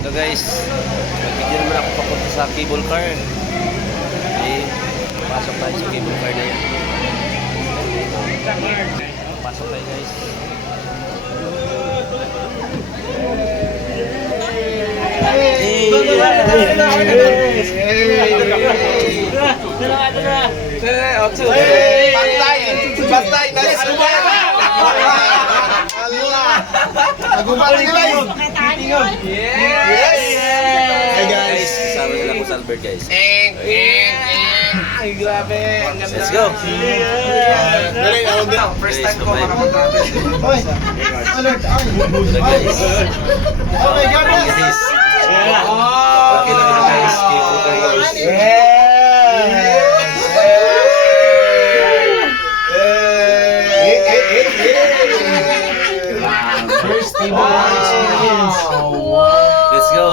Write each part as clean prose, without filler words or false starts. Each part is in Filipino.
So guys, mag-video naman ako papunta sa cable car. Okay, pasok tayo sa cable car na yan. Pasok tayo guys. Bantay, nice kumaya. Nagumana ka guys. Yes. Hey guys, Kasama nila ko sa Albert guys. Ay, grabe. Let's go. Dali, ako din. First time ko makapag-travel. Hoy. Alert. Guys. Okay, God bless. Guys. Oh. Okay lang ito guys. Cable car guys. First table experience. Let's go.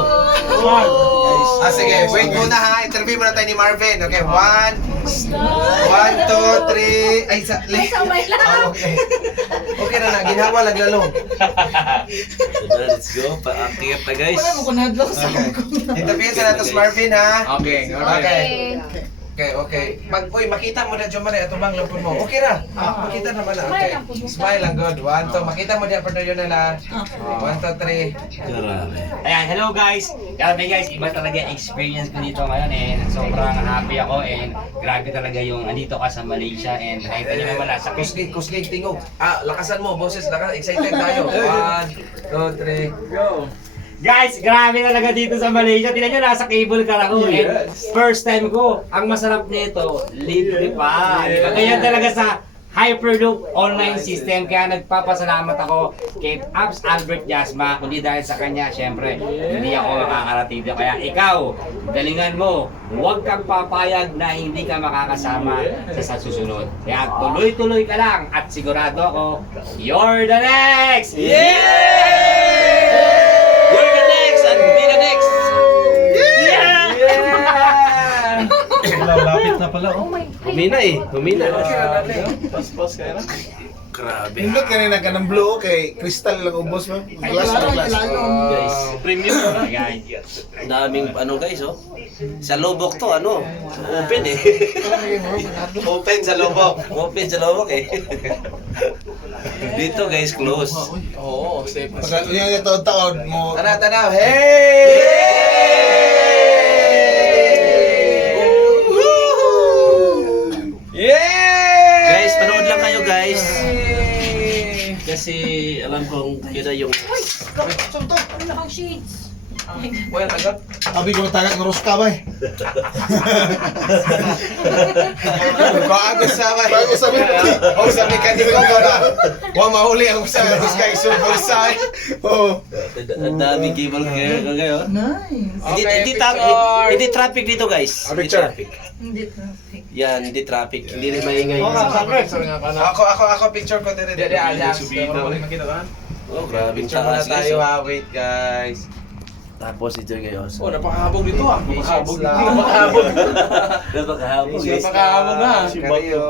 Sige, wait muna ha. Interview muna tayo ni Marvin. Okay, 1, 2, 3. Ay, okay. Okay na na, ginawa, laglalong. Let's go. Paakit na guys. Interview sa natos Marvin ha. Okay. Okay. Uy, makita mo na dyan man ito bang lampon mo. Okay ra. Makita naman na. Okay. Smile lang good. 1, 2. Makita mo dyan pa yun na. 1, 2, 3. Grabe. Ayan, hello guys. Grabe guys, iba talaga yung experience ko dito ngayon sobrang happy ako grabe talaga yung andito ka sa Malaysia nakita nyo naman sa Kusgig, tingog. Lakasan mo, boses. Excited tayo. 1, 2, 3. Go. Guys, grabe talaga dito sa Malaysia. Tingnan nyo, nasa cable car ako. First time ko. Ang masarap nito, libre pa. Diba? Kaya talaga sa Hyperloop online system. Kaya nagpapasalamat ako kay Abs Albert Jasma. Kundi dahil sa kanya, syempre, hindi ako makakarating dito. Kaya ikaw, galingan mo. Huwag kang papayag na hindi ka makakasama sa susunod. Kaya tuloy-tuloy ka lang. At sigurado ako, you're the next! Yeah! You're the next and be the next. Lapit na pala. Humina eh. Humina. Pas kayo na. Grabe. Hindi ka rin nagka ng blue, okay? Crystal lang ubos mo. Glass na glass. Guys. Premium guys. Daming ano guys oh. Sa Lobok to ano. Open eh. Open sa lobok. Open sa Lobok eh. Dito guys close. Oo, safe na. Pagka yung taon mo, Tanaw. Hey! Yeah! Guys, panood lang kayo guys. Kasi alam kong kayo na yung Well, agad. abi ko tagat ng Rosca ba eh. Bago sa may. Bago sa may. O sa mekaniko ko na. Wa mahuli ang sa sky super side. Oo. ang daming cable car ko kayo. Okay, Hindi traffic dito guys. Hindi Picture. traffic. Yan, hindi traffic. Hindi rin maingay. Ako picture ko dire. Oh, grabe Picture muna taas guys. tayo oh. ha. Wait guys. Tapos ito kayo. Oh, napakahabog dito ah. Napakahabog lang. Napakahabog guys. Napakahabog na. Kariyo.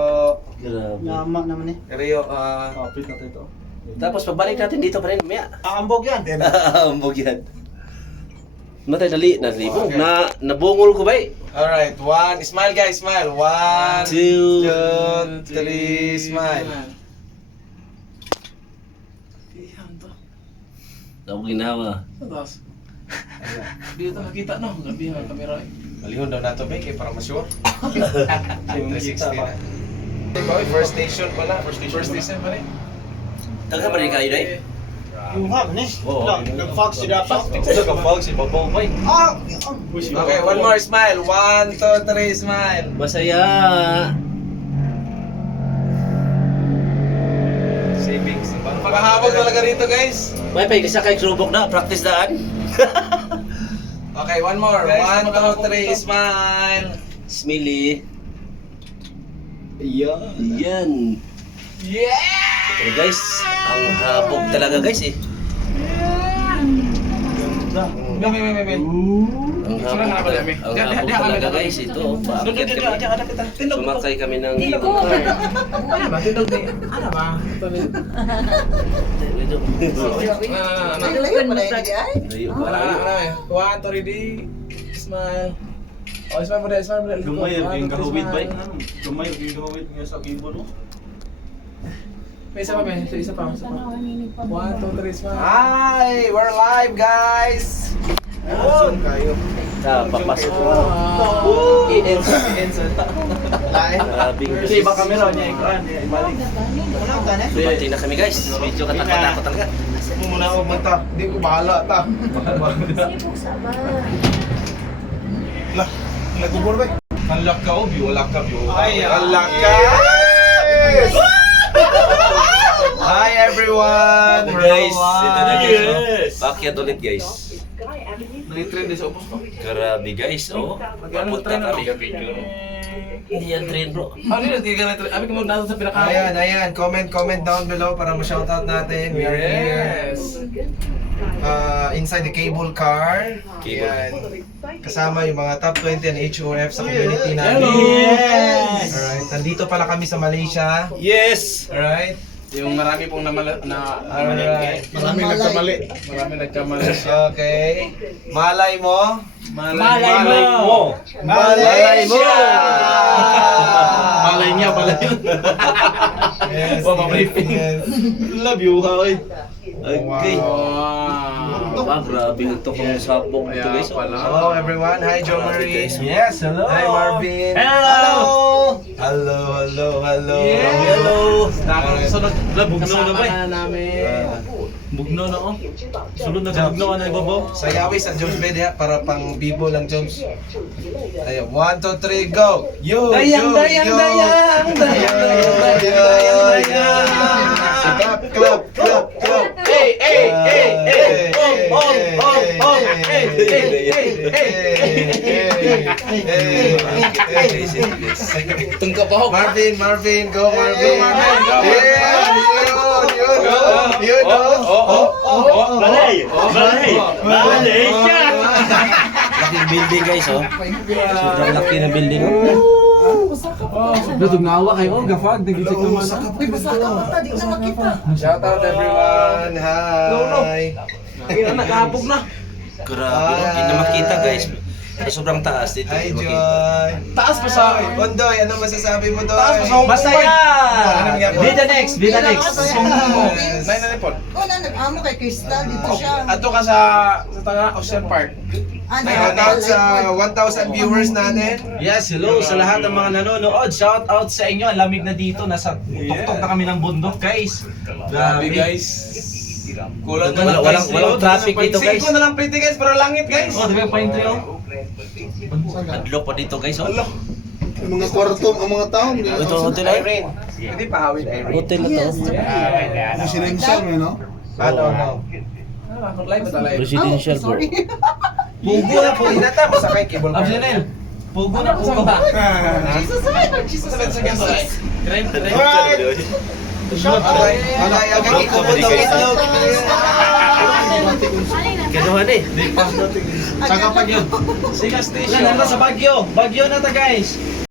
Grabe. Lama naman eh. Kariyo. Kapit na ito. Tapos pabalik natin dito pa rin. Maya. Aambog yan. Ambog yan. Matay nalibog. Nabungol ko ba eh? Alright, 1. Smile guys, smile. 1, 2, 3, smile. Ako ginawa. Dito nakita no, gabi ng kamera. Malihon daw nato ba kay para ma-sure. 360 na. Boy, first station pala. First station pa rin. Taga pa rin kayo dahil? Yung hab, ne? Nag-fox si dapat. Nagka-fog si Bobo Boy. Okay, one more smile. 1, 2, 3, smile. Masaya. Savings. Pagkahabog talaga rito guys. May pay kasi kay Krubok na. Practice daan. Okay, one more. Guys, 1, 2, 3, smile. Smiley. Yan. Yan. Yeah! Pero guys, ang habog talaga guys eh. Ang hapon talaga guys, ito. Paakyat kami. Sumakay kami ng cable car. Layo pa. 1, 2, ready. Smile. Oh, smile mo dahil, smile mo dahil. Gamay yung gahawid ba? Gamay yung gahawid niya sa keyboard. May isa pa, may isa pa. 1, 2, 3, smile. Hi! We're live, guys! Papasok. Grabe. Kasi iba camera niya, ikran. Ibalik. Lumati na kami guys. Medyo katakot-takot talaga. Muna ako mata. Hindi ko bahala ta. Lah, nagubor ba? Unlock ka o, wala ka, Ay, unlock ka! Hi everyone! Guys, ito na guys. Yes. Pakyat ulit guys. Nag-trend din sa upos ko. Grabe guys, oh. Papunta kami. Hindi yan train bro. Ano yun? Hindi ka na-trend. Abi ka mo nasa sa pinaka. Ayan. Comment down below para ma-shoutout natin. We are here. Inside the cable car. Ayan. Kasama yung mga top 20 and HOF sa community namin. Yes! Alright, nandito pala kami sa Malaysia. Yes! Alright. Yung marami pong Alright. Marami nagkamali. Marami nagkamali siya. Okay. Malay mo. Malay mo! Malay mo! Malay niya pala yun. Yes, Papabriefing. yes. Love you, kaway. Okay. Wow. Grabe ito kung sabong ito guys. oh. Hello everyone. Hi Jo Marie. Yes, hello! Hi Marvin. Hello! Hello. Sunod. Bugnaw na ba eh? namin. Bugnaw na oh. Sulod na sa bugnaw na ibabaw. Sayawi sa Jones Bed ha, para pang bibo lang Jones. Ayun, 1, 2, 3, go! Yo! Dayang. Clap! Hey. Tungka pa ako. Marvin, go Marvin! Yun! Malaysia! Laking building guys oh. Sobrang laki na building. Natugnawa kayo. Gafag. Nag-check naman. Shout out everyone! Hi! Nakahapog na. Grabe, hindi na makita guys. Sa sobrang taas dito. Hi hindi makita. Joy! Taas pa sa... Ondoy, ano masasabi mo Doy? Taas pa sa- Masaya! Ano Be the next! May nalipod. Wala, nag-amo kay Crystal, dito siya. Ato ka sa tanga Ocean Park. Shout out sa 1,000 viewers natin. Yes, hello sa lahat ng mga nanonood. Shout out sa inyo. Ang lamig na dito. Nasa tuktok na kami ng bundok, guys. Grabe guys. Kulang na lang Walang traffic dito guys. Siko na lang pretty guys para langit guys. Oh, di ba yung pine tree oh? Adlock pa dito guys oh. Yung mga kwarto, ang mga tao. Ito hotel ay. Irene. Hindi pa hawid Irene. Hotel na to. Residential, no? Ano? Live ba talaga? Residential bro. Pugo na po. Hinata mo sa kay cable car. Abjanel, pugo na pugo. Jesus sa sa ganito ay. Alay, agad ikuputok itlog. Kinuhan eh. Saka pa yun. Siga station. Wala na sa Baguio. Baguio na ta guys.